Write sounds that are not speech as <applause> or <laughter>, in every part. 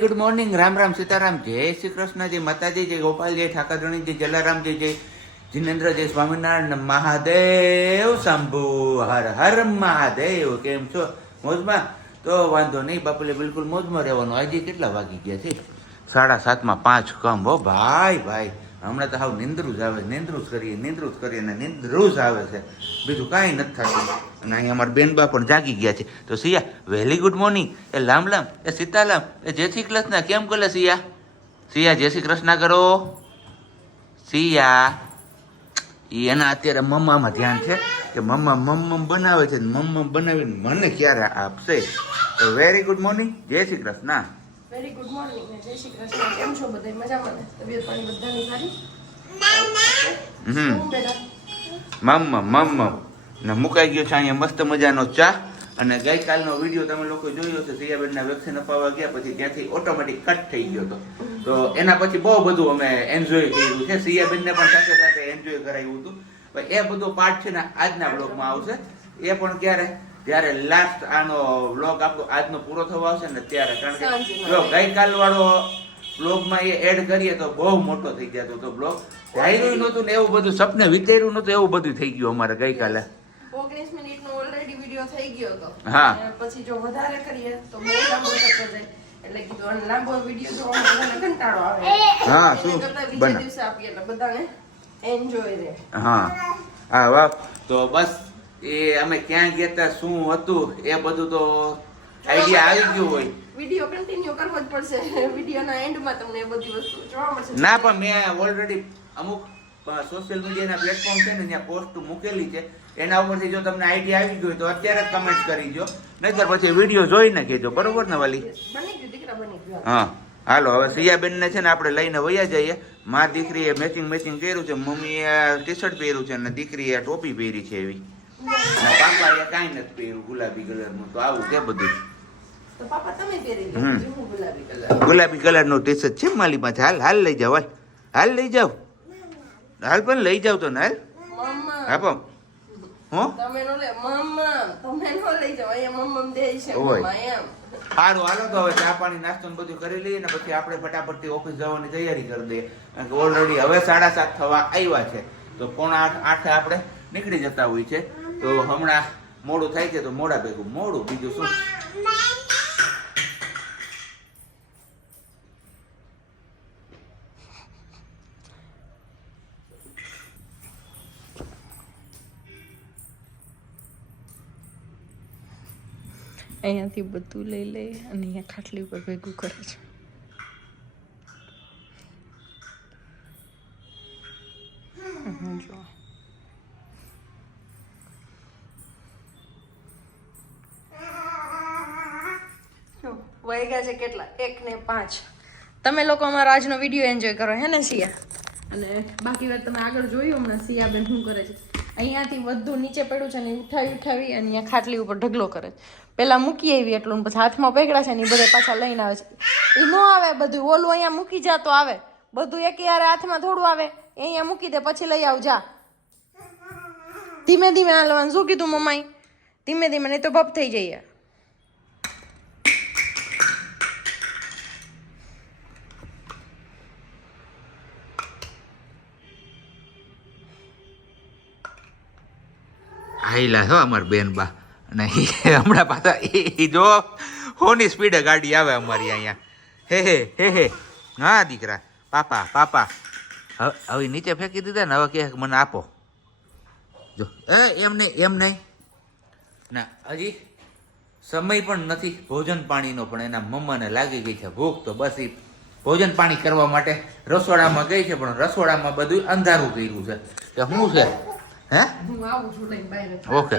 Good morning Ram Ram Sitaram જય શ્રી કૃષ્ણ જય માતાજી જય ગોપાલ જય ઠાકરધણી જય જલારામ જય જિનેન્દ્ર જય સ્વામિનારાયણ મહાદેવ શંભુ હર હર મહાદેવ કેમ છો? મોજમાં? તો વાંધો નહીં બાપુલે બિલકુલ મોજમાં રહેવાનું. આજે કેટલા વાગી ગયા છે? સાડા સાતમાં પાંચ કમ, હો ભાઈ ભાઈ. હમણાં તો હાવ નિંદ્રું આવે, નિંદ્રું કરીએ, નિંદ્રું જ કરીએ અને નિંદ્રું આવે છે. બીજું કાંઈ નથી થતું. અને અહીંયા અમારા બેનબા પણ જાગી ગયા છે. તો સિયા, વહેલી ગુડ મોર્નિંગ એ લામ લામ, એ સીતાલામ એ જય શ્રી કૃષ્ણ, કેમ કરે સિયા? સિયા, જય શ્રી કૃષ્ણ કરો. સિયા એના અત્યારે મમ્મામાં ધ્યાન છે કે મમ્મા મમ્મમ બનાવે છે મમ્મમ બનાવીને મને ક્યારે આપશે? તો વેરી ગુડ મોર્નિંગ જય Shri Krishna. Very good morning ને જય શ્રી કૃષ્ણ. કેમ છો બધા? મજામાં ને? તબિયત પાણી બધાની સારી? હમ. મામા મમ્મ ને મુકાઈ ગયો છે અહીંયા મસ્ત મજાનો ચા. અને ગઈકાલનો વીડિયો તમે લોકો જોયો છે સિયાબેનના વેક્સિન અપાવવા ગયા પછી ત્યાંથી ઓટોમેટિક કટ થઈ ગયો હતો. તો એના પછી બહુ બધું અમે એન્જોય કર્યું છે. સિયાબેનને પણ સાથે સાથે એન્જોય કરાવ્યું હતું. એ બધો પાર્ટ છે ને આજના બ્લોગમાં આવશે. એ પણ ક્યારે? જ્યારે લાસ્ટ આનો બ્લોગ આપણો આજનો પૂરો થવા આવશે ને ત્યારે કારણ કે જો ગઈકાલ વાળો બ્લોગમાં એ એડ કરીએ તો બહુ મોટો થઈ જતો હતો બ્લોગ ધાર્યું નહોતું ને એવું બધું સપને વિચાર્યું નહોતું એવું બધું થઈ ગયું અમારે ગઈકાલે. ઓગણીસ મિનિટનો ઓલરેડી વીડિયો થઈ ગયો હતો. હા. પછી જો વધારે કરીએ તો બહુ લાંબો થતો જાય. એટલે કીધું લાંબો વીડિયો જોવામાં બધાને કંટાળો આવે. હા, શું? કરતાં દિવસે આપીએ એટલે બધાને એન્જોય રહે. હા. હા વાહ. તો બસ એ અમે ક્યાં ગયા હતા શું હતું એ બધું તો આઈડિયા આવી ગયું હોય. વીડિયો કન્ટિન્યુ કરવો જ પડશે. વિડીયોના એન્ડમાં તમને એ બધી વસ્તુ જોવા મળશે. ના પણ મેં ઓલરેડી અમુક સોશિયલ મીડિયાના પ્લેટફોર્મ છે ને ત્યાં પોસ્ટ મૂકેલી છે. એના ઉપરથી જો તમને આઈડિયા આવી ગયો તો અત્યારે જ કમેન્ટ કરી દો નહીતર પછી વીડિયો જોઈને કહેજો. બરોબર ને વાલી? બની ગયું દીકરા બની ગયું. હા. હાલો હવે સિયાબેન ને છે ને આપણે લઈને વયા જઈએ. મા દીકરીએ મેચિંગ મેચિંગ કર્યું છે. મમ્મીએ ટી શર્ટ પહેર્યું છે અને દીકરીએ ટોપી પહેરી છે એવી. અને પાપાએ કાંઈ નથી પહેર્યું ગુલાબી કલરનું તો આવું છે બધું. પાપા ગુલાબી કલર. ગુલાબી ટી શર્ટ છે માલી પાસે. હાલ હાલ લઈ જાવ હાલ. હાલ લઈ જાવ હાલ પણ લઈ જાવ તો ને હાલ. હા? પણ નો નો હાલો તો હવે ચા પાણી નાસ્તો ને બધું કરી લઈએ ને પછી આપણે ફટાફટથી ઓફિસ જવાની તૈયારી કરી દઈએ. કારણ કે ઓલરેડી હવે સાડા સાત થવા આવ્યા છે. તો પોણા આઠ આઠે આપણે નીકળી જતા હોય છે. તો હમણાં મોડું થાય છે તો મોડા ભેગું. મોડું, બીજું શું? અહીંયાથી બધું લઈ લે અને અહીંયા ખાટલી ઉપર ભેગું કરે છે. જો, ગયા છે કેટલા? એક ને પાંચ. તમે લોકો અમારો આજનો વીડિયો એન્જોય કરો હે ને સિયા? અને બાકી વાત તમે આગળ જોયું હમણાં શિયા બેન શું કરે છે? અહીંયાથી બધું નીચે પડ્યું છે ને ઉઠાવી ઉઠાવી અને અહીંયા ખાટલી ઉપર ઢગલો કરે છે. પેલા મૂકી આવી એટલું પછી હાથમાં પકડા છે ને એ બધા પાછા લઈને આવે છે. એ ન આવે બધું ઓલું અહીંયા મૂકી જા આવે. બધું એક યારે હાથમાં થોડું આવે એ અહીંયા મૂકી દે પછી લઈ આવ જા. ધીમે ધીમે હાલવાનું. શું કીધું મમ્માઈ ધીમે ધીમે નહીં તો ભપ થઈ જઈએ હાઈલા છો અમાર બેન બા અને હમણાં પાછા એ જો, હોની સ્પીડે ગાડી આવે અમારી અહીંયા. હે હે હે હે. હા, દીકરા. પાપા પાપા. હવે નીચે ફેંકી દીધા ને હવે કે મને આપો. જો. એ, એમ નહીં એમ નહીં. ના, હજી સમય પણ નથી ભોજન પાણીનો, પણ એના મમ્માને લાગી ગઈ છે ભૂખ, તો બસ એ ભોજન પાણી કરવા માટે રસોડામાં ગઈ છે, પણ રસોડામાં બધું અંધારું કર્યું છે. કે શું છે? હે? હું આવું છું લઈને બહાર ઓકે.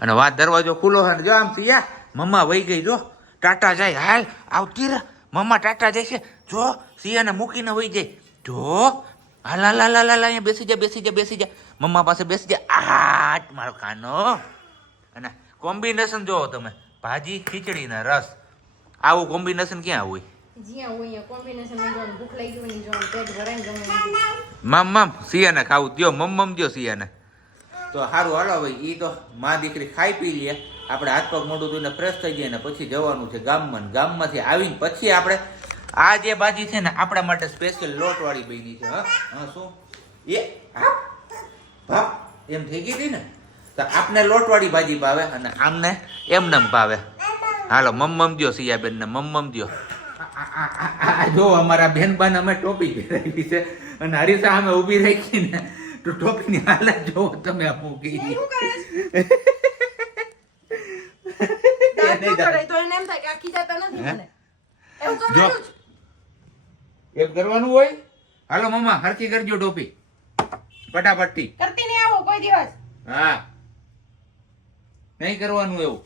અને વાત દરવાજો ખુલ્લો છે જો આમ સિયા મમ્મા વહી ગઈ જો. ટાટા જાય. હાલ આવતી રે મમ્મા ટાટા જાય છે. જો સિયાને મૂકીને વહી જાય. જો હાલ હાલ હાલ હાલ અહીંયા બેસી જા બેસી જા બેસી જા. મમ્મા પાસે બેસી જા. આટ મારો કાનો. અને કોમ્બિનેશન જોવો તમે. ભાજી ખીચડી ને રસ. આવું કોમ્બિનેશન ક્યાં હોય? મમ મમ. સિયાને ખાવું. દો મમ મમ દો સિયાને તો સારું હાલો ભાઈ ઈ તો માં દીકરી ખાઈ પી લે. આપણે હાથ પગ મોઢું ધોઈને ફ્રેશ થઈ જઈએ ને પછી જવાનું છે ગામમાં ગામમાંથી આવીને પછી આપણે આ જે ભાજી છે ને, આપણા માટે સ્પેશિયલ લોટ વાળી બની છે, હા? હા, શું? એ, હા? એમ થઈ ગઈ હતી ને? તો આપને લોટ વાળી ભાજી ભાવે અને આમને એમને એમ ભાવે. હાલો, મમ્મમ દ્યો સિયાબેનને, મમ્મમ દો જો અમારા બેનબાન અમે ટોપી પહેરાવી છે અને હરીસા અમે ઊભી રાખી ને તો ટોપીની હાલત જોવો તમે કે હે? મને. એવું જો. કરવાનું એમ કરવાનું હોય? હાલો મામા હરકી કરજો ટોપી. ફટાફટથી. કરતી નહીં આવો કોઈ દિવસ. હા. નહીં કરવાનું એવું.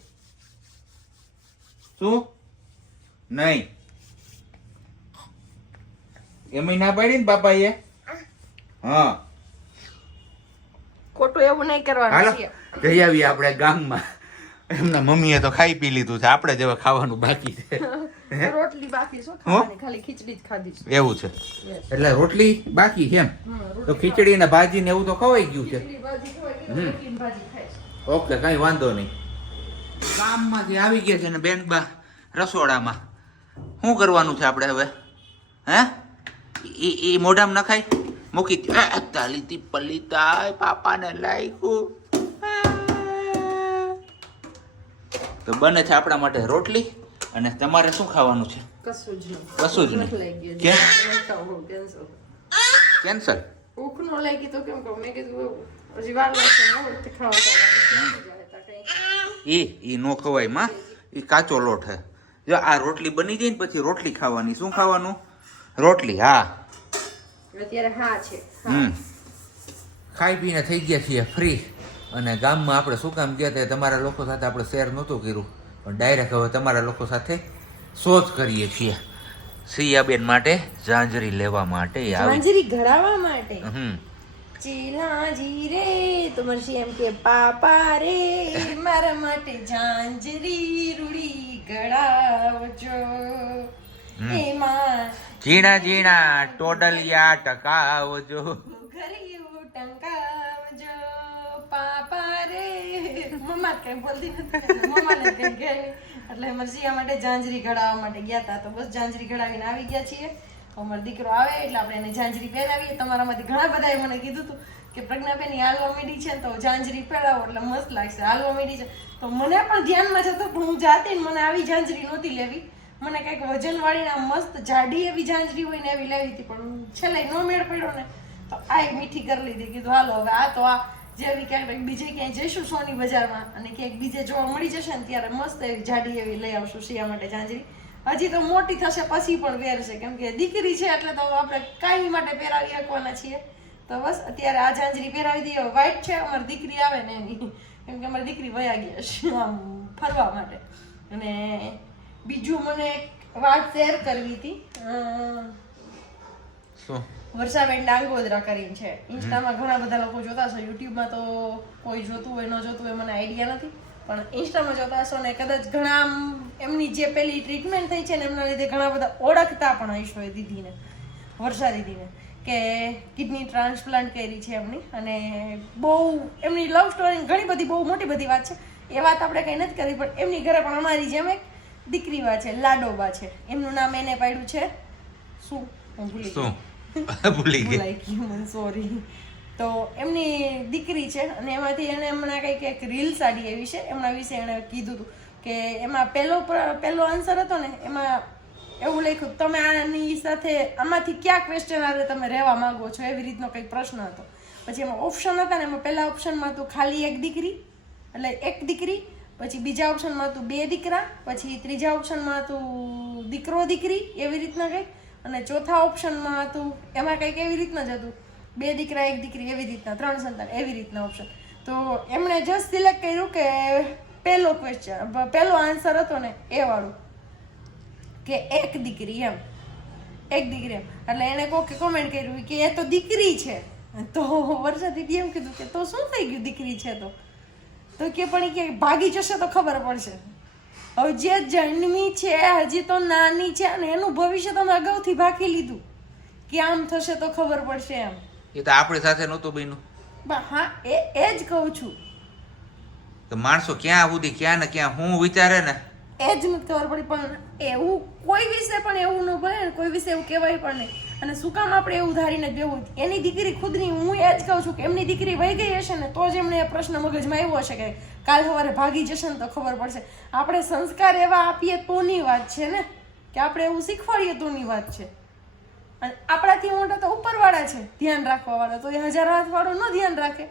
શું? નહીં. એમ ના પાડી ને બાપાએ? હા. ખોટું એવું નહીં કરવાનું છે. જઈ આવીએ આપણે ગામમાં. એમના મમ્મીએ તો ખાઈ પી લીધું છે. આપણે જેવા ખાવાનું બાકી છે. હે? રોટલી બાકી શું ખાવાની. ખાલી ખીચડી જ ખાધી એવું છે. એટલે રોટલી બાકી છે એમ? તો ખીચડી ને ભાજી ને એવું તો ખવાઈ ગયું છે. ઓકે કઈ વાંધો નહીં. ગામમાંથી આવી ગયા છે ને બેન બા રસોડામાં. શું કરવાનું છે આપણે હવે? હે? એ મોઢામાં નખાય? મૂકી તાલીતી પલીતા પાપાને લાગ્યું તો બને છે આપણા માટે રોટલી અને તમારે શું ખાવાનું છે? કશું જ નહીં. કશું જ નહીં. cancel. કેન્સર ભૂખ ન લાગી તો કેમ કહું? મેં કીધું હજી વાર લાગશે ખાવા. એ એ નો ખવાયમાં. એ કાચો લોટ હે. જો આ રોટલી બની જાય ને પછી રોટલી ખાવાની. શું ખાવાનું? રોટલી હા. અત્યારે હા છે હમ. ખાઈ પીને થઈ ગયા છીએ ફ્રી અને ગામમાં આપણે શું કામ ગયા હતા તમારા લોકો સાથે આપણે શેર નહોતું કર્યું. પણ ડાયરેક્ટ હવે તમારા લોકો સાથે શોધ કરીએ છીએ. સિયાબેન માટે ઝાંઝરી લેવા માટે ઝાંઝરી ઘડાવા માટે? હમ. ચીલાજી રે તમારે છે એમ કે પાપા રે મારા માટે ઝાંઝરી રૂડી ઘડાવજો. એમાં ઝીણા ઝીણા ટોડલિયા ટકાવજો. ઘરિયું ટંકાવજો. પાપા રે મમ્મા કઈ બોલતી નથી એટલે મરજીયા માટે ઝાંઝરી ઘડાવવા માટે ગયા હતા તો બસ ઝાંઝરી ઘડાવીને આવી ગયા છીએ. અમારો દીકરો આવે એટલે આપણે એને ઝાંઝરી પહેરાવીએ. તમારામાંથી ઘણા બધાએ મને કીધું હતું કે પ્રજ્ઞાબેન હાલવા મીડી છે તો ઝાંઝરી પહેરાવો એટલે મસ્ત લાગશે. હાલવા મીડી છે. તો મને પણ ધ્યાનમાં છે તો હું જાતે મને આવી ઝાંઝરી નહોતી લેવી. મને કંઈક વજન વાળી આમ મસ્ત જાડી એવી જાંજરી હોય ને એવી લેવી હતી, પણ છેલ્લે નો મેળ પડ્યો ને, તો આ મીઠી કરી લીધી. કીધું, હાલો, હવે આ તો આ જેવી ક્યાંક બીજે ક્યાંય જઈશું સોની બજારમાં અને ક્યાંક બીજે જોવા મળી જશે ને ત્યારે મસ્ત એવી જાડી એવી લઈ આવશું શિયા માટે જાંજરી હજી તો મોટી થશે, પછી પણ પહેરશે કેમ કે દીકરી છે એટલે તો આપણે કાંઈ માટે પહેરાવી શકવાના છીએ. તો બસ, અત્યારે આ ઝાંઝરી પહેરાવી દઈએ. વ્હાઈટ છે, અમારી દીકરી આવે ને એની. કેમ કે અમારી દીકરી વયા ગયા છે આમ ફરવા માટે. અને બીજું મને એક વાત શેર કરવી હતી. વર્ષા શું? વર્ષાબેન ડાંગોદરા કરીને છે. ઇન્સ્ટામાં ઘણા બધા લોકો જોતા હશે. યુટ્યુબમાં તો કોઈ જોતું હોય ન જોતું હોય મને આઈડિયા નથી. પણ ઇન્સ્ટામાં જોતા હશો ને કદાચ ઘણા એમની જે પેલી ટ્રીટમેન્ટ થઈ છે ને એમના લીધે ઘણા બધા ઓળખતા પણ હશો એ દીદીને વર્ષા દીદીને કે કિડની ટ્રાન્સપ્લાન્ટ કરી છે એમની. અને બહુ એમની લવ સ્ટોરી ઘણી બધી બહુ મોટી બધી વાત છે. એ વાત આપણે કંઈ નથી કરી પણ એમની ઘરે પણ અમારી જેમ એક દીકરીવા છે લાડોબા છે. એમનું નામ એને પાડ્યું છે? શું? હું ભૂલી. શું? <laughs> ભૂલી ગઈ. સોરી તો એમની દીકરી છે અને એમાંથી એને હમણાં કંઈક એક રીલ સાડી એવી છે. એમના વિશે એણે કીધું હતું કે એમાં પહેલો પહેલો આન્સર હતો ને એમાં એવું લખ્યું તમે આની સાથે આમાંથી કયા ક્વેશ્ચન આરે તમે રહેવા માંગો છો? એવી રીતનો કંઈક પ્રશ્ન હતો. પછી એમાં ઓપ્શન હતા ને એમાં પહેલા ઓપ્શનમાં હતું ખાલી એક દીકરી એટલે એક દીકરી પછી બીજા ઓપ્શનમાં હતું બે દીકરા, પછી ત્રીજા ઓપ્શનમાં હતું દીકરો, દીકરી, એવી રીતના કંઈક. અને ચોથા ઓપ્શનમાં હતું, એમાં કંઈક એવી રીતના જ હતું. બે દીકરા, એક દીકરી, એવી રીતના, ત્રણ સંતાન, એવી રીતના ઓપ્શન તો એમણે જસ્ટ સિલેક્ટ કર્યું કે પહેલો ક્વેશ્ચન પહેલો આન્સર હતો ને એ વાળું. કે એક દીકરી એમ. એક દીકરી એમ. એટલે એણે કોકે કોમેન્ટ કર્યું કે એ તો દીકરી છે. તો વર્ષા દીદી એમ કીધું કે તો શું થઈ ગયું દીકરી છે તો? તો કે પણ કે ભાગી જશે તો ખબર પડશે. હવે જે જન્મી છે હજી તો નાની છે અને એનું ભવિષ્ય તમે અગાઉથી ભાગી લીધું. કે આમ થશે તો ખબર પડશે એમ. એ તો આપણી સાથે નહોતું બન્યું. હા એ એ જ કહું છું. તો માણસો ક્યાં સુધી ક્યાં ને ક્યાં હું વિચારે ને? એ જ નથી ખબર પડી, પણ એવું કોઈ વિશે પણ એવું ન ભલે ને કોઈ વિશે એવું કહેવાય પણ નહીં. અને શું કામ આપણે એવું ધારીને બેવું એની દીકરી ખુદની, હું એ જ કહું છું કે એમની દીકરી વહી ગઈ હશે ને તો જ એમને એ પ્રશ્ન મગજમાં આવ્યો હશે કે કાલ સવારે ભાગી જશે ને તો ખબર પડશે. આપણે સંસ્કાર એવા આપીએ તોની વાત છે ને, કે આપણે એવું શીખવાડીએ તોની વાત છે. અને આપણાથી મોટા તો ઉપરવાળા છે, ધ્યાન રાખવાવાળા. તો એ હજાર હાથવાળો ન ધ્યાન રાખે.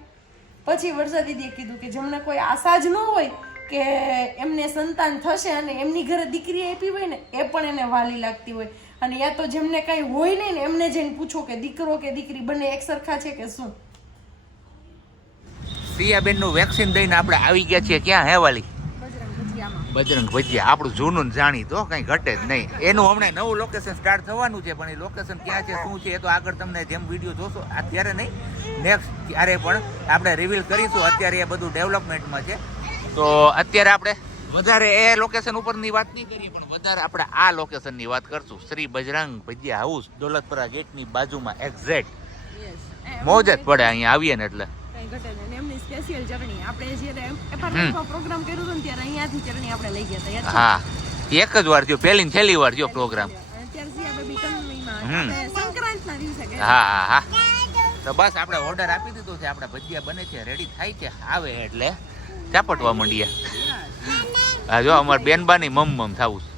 પછી વર્ષા દીદીએ કીધું કે જેમને કોઈ આશા જ ન હોય કે એમને સંતાન થશે અને એમની ઘરે દીકરી આપી હોય ને એ પણ એને વાલી લાગતી હોય. અને યા તો જેમને કઈ હોય નહીં ને એમને જઈને પૂછો કે દીકરો કે દીકરી બંને એક સરખા છે કે શું? સિયાબેનનું વેક્સિન દઈને આપણે આવી ગયા છીએ. ક્યાં હે વાલી? બજરંગ ભજીયા. આપણું જૂનું જાણી તો કઈ ઘટે જ નહીં. એનું હમણાં નવું લોકેશન સ્ટાર્ટ થવાનું છે પણ એ લોકેશન ક્યાં છે શું છે એ તો આગળ તમને જેમ વીડિયો જોશો અત્યારે નહીં. નેક્સ્ટ ક્યારે પણ આપણે રિવીલ કરીશું અત્યારે એ બધું ડેવલપમેન્ટમાં છે. તો અત્યારે આપણે વધારે એ લોકેશન ઉપરની વાત નહીં કરીએ પણ વધારે આપણે આ લોકેશનની વાત કરશું. શ્રી બજરંગ ભજીયા હાઉસ દોલતપરા ગેટની બાજુમાં એક્ઝેક્ટ મોજ જ પડે અહીંયા આવીએ ને એટલે. કઈ ઘટે નહીં. અને એમની સ્પેશિયલ ચટણી. આપણે જ્યારે એપાર્ટમેન્ટમાં પ્રોગ્રામ કર્યો હતો ને ત્યારે અહીંયાથી ચટણી આપણે લઈ ગયા હતા. હા. એક જ વાર થયો. પહેલી ને છેલ્લી વાર થયો પ્રોગ્રામ ત્યારથી આપણે બીકનવીમાં સંક્રાંતના દિવસે હા હા હા. તો બસ આપણે ઓર્ડર આપી દીધો છે. આપણા ભજીયા બને છે રેડી થાય છે. આવે એટલે. ચાપટવા માંડીએ હા જો અમાર બેનબાની મમમમ છે.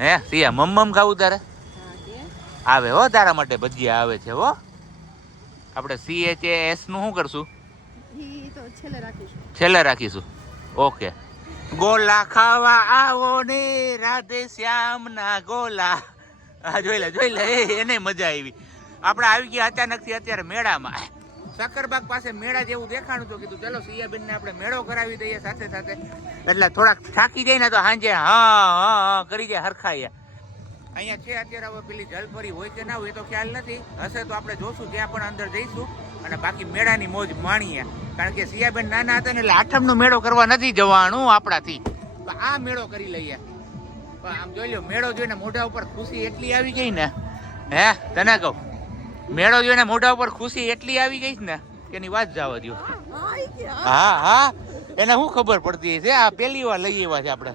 હે સિયા મમ મમ ખાવું તારે? આવે હો, તારા માટે ભજીયા આવે છે, હો. આપણે સી એચ એસનું શું કરશું? છેલ્લે રાખીશું. ઓકે. ગોલા ખાવા આવો ને, રાધે શ્યામ ના ગોલા. હા જોઈ લે જોઈ લે એને મજા આવી. આપણે આવી ગયા અચાનકથી અત્યારે મેળામાં. સક્કરબાગ પાસે મેળા જેવું દેખાણું તો કીધું, ચલો સિયાબેન ને આપણે મેળો કરાવી દઈએ સાથે સાથે. એટલે થોડાક થાકી જાય ને તો સાંજે હા હા હા કરી જાય, હરખાઈએ. અહીંયા છે અત્યારે હવે પેલી જલપરી હોય કે ના હોય તો ખ્યાલ નથી. હશે તો આપણે જોશું, ત્યાં પણ અંદર જઈશું અને બાકી મેળાની મોજ માણીએ. કારણ કે સિયાબેન નાના હતા ને એટલે આઠમનો મેળો કરવા નથી જવાનું આપણાથી. આ મેળો કરી લઈએ. પણ આમ જોઈ લો મેળો જોઈને મોઢા ઉપર ખુશી એટલી આવી ગઈ ને. હે, તને કહું. મેળો જોઈને મોઢા ઉપર ખુશી એટલી આવી ગઈ ને એની વાત જવા દો હા હા. એને શું ખબર પડતી છે? આ પહેલી વાર લઈ આવ્યા છે આપણે.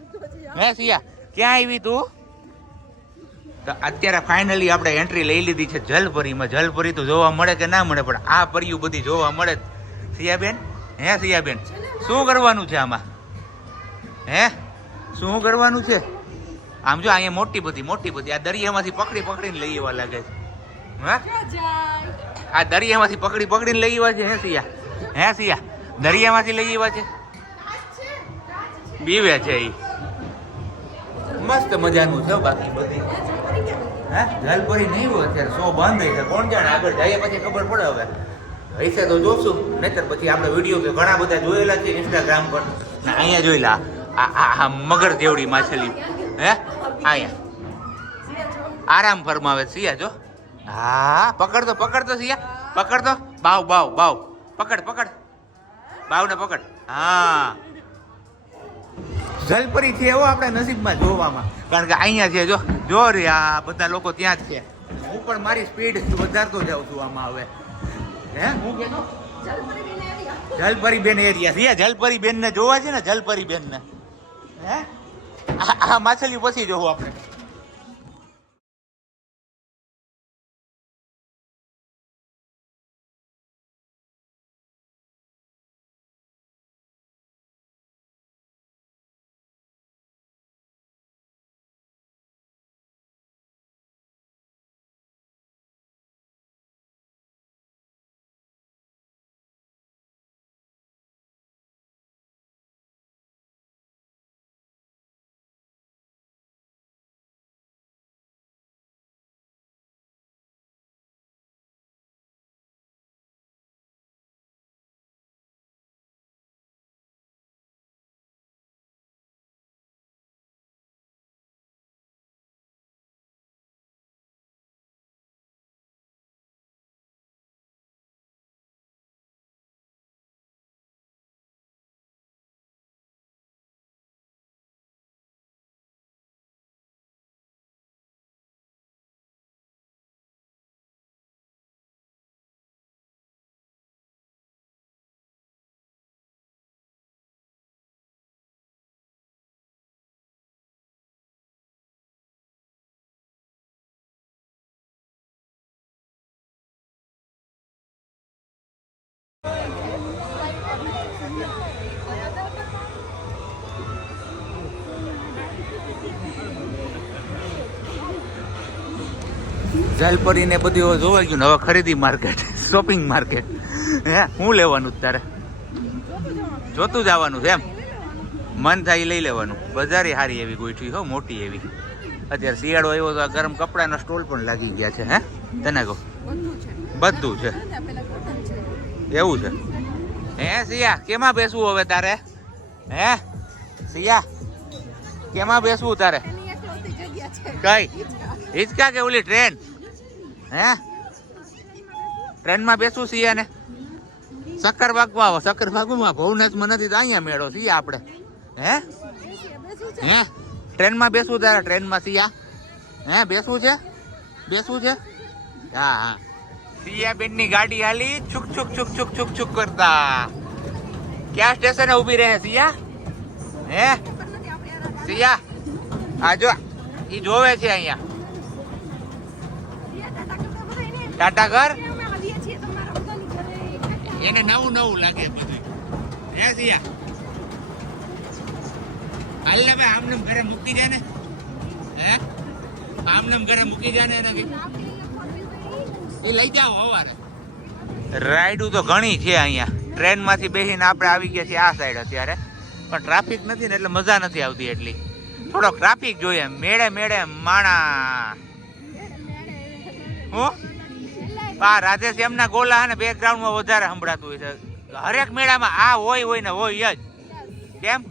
હે સિયા ક્યાં આવી તું? તો અત્યારે ફાઇનલી આપણે એન્ટ્રી લઈ લીધી છે જલપરીમાં. જલપરી તો જોવા મળે કે ના મળે, પણ આ પરિયું બધી જોવા મળે સિયાબેન હે સિયાબેન શું કરવાનું છે આમાં? હે? શું કરવાનું છે? આમ જો, અહીંયા મોટી બધી મોટી બધી, આ દરિયામાંથી પકડી પકડીને લઈ આવવા લાગે છે. આ દરિયામાંથી પકડી પકડીને લઈ આવ્યા છે, હે સિયા? હે સિયા? દરિયામાંથી લઈ આવ્યા છે? બીવે છે એ મસ્ત મજાનું છે બાકી બધી. હે? જલપરી નહીં હોય અત્યારે, શો બંધ છે? કોણ જાણે આગળ જઈએ પછી ખબર પડે હવે. હશે તો જોશું. નહીતર પછી આપણે વીડિયો કે ઘણા બધા જોયેલા છે ઇન્સ્ટાગ્રામ પર. ને, અહીંયા જોઈ લા આ આ મગર જેવડી માછલી. હે? અહીંયા. આરામ ફરમાવે સિયા, જો. હા પકડ તો પકડ તો સિયા પકડ તો બાવ બાવ બાવ. પકડ પકડ. બાવ ને પકડ. હા. જલપરી છે એવો આપણે નસીબમાં જોવામાં. કારણ કે અહીંયા છે જો જો રે આ બધા લોકો ત્યાં જ છે. હું પણ મારી સ્પીડ વધારતો જાઉં છું આમાં હવે. હે? હું કેતો? જલપરી બેન એરિયા. છે જલપરી બેન ને જોવા છે ને જલપરી બેન ને હે? આ માછલી પછી જોવું આપણે. જલપરી ને બધું જોવાઈ ગયું હવે ખરીદી માર્કેટ શોપિંગ માર્કેટ હે શું લેવાનું તારે? જોતું જવાનું છે એમ? મન થાય લઈ લેવાનું. બજારે સારી એવી ગોઠવી હો મોટી એવી. અત્યારે શિયાળો આવ્યો તો આ ગરમ કપડાના સ્ટોલ પણ લાગી ગયા છે હે? તને કહો? બધું છે. એવું છે? હે, સિયા, કેમાં બેસવું હવે તારે? હે? સિયા, કેમાં બેસવું તારે? કઈ? હિચકા કે ઓલી ટ્રેન? હે? ટ્રેનમાં બેસવું સિયા ને? સક્કર ભાગવા આવો સક્કર બાગમાં ભવનાથમાં નથી તો અહીંયા મેળો, સિયા આપણે. હે? હે? ટ્રેનમાં બેસવું તારે, ટ્રેનમાં સિયા? હે, બેસવું છે? બેસવું છે? હા હા. સિયા બેનની ગાડી હાલી, છુક છુક છુક છુક છુક છુક કરતા. ક્યાં સ્ટેશને ઊભી રહે સિયા? હે? સિયા, આ જો, ઈ જોવે છે અહીંયા. ટાટા ઘર? એને નવું નવું લાગે બધું હે સિયા? હાલ ને ભાઈ આમને ઘરે મૂકી જાય ને. હે? આમને ઘરે મૂકી જાય ને એને એ લઈ જાઓ સવારે રાઈડું તો ઘણી છે અહીંયા. ટ્રેનમાંથી બેસીને આપણે આવી ગયા છીએ આ સાઈડ અત્યારે. પણ ટ્રાફિક નથી ને એટલે મજા નથી આવતી એટલી. થોડોક ટ્રાફિક જોઈએ. મેળે મેળે માણા. હું? આ એમના ગોલા ને બેકગ્રાઉન્ડમાં વધારે સંભળાતું હોય છે. હરેક મેળામાં આ હોય હોય ને હોય જ. કેમ?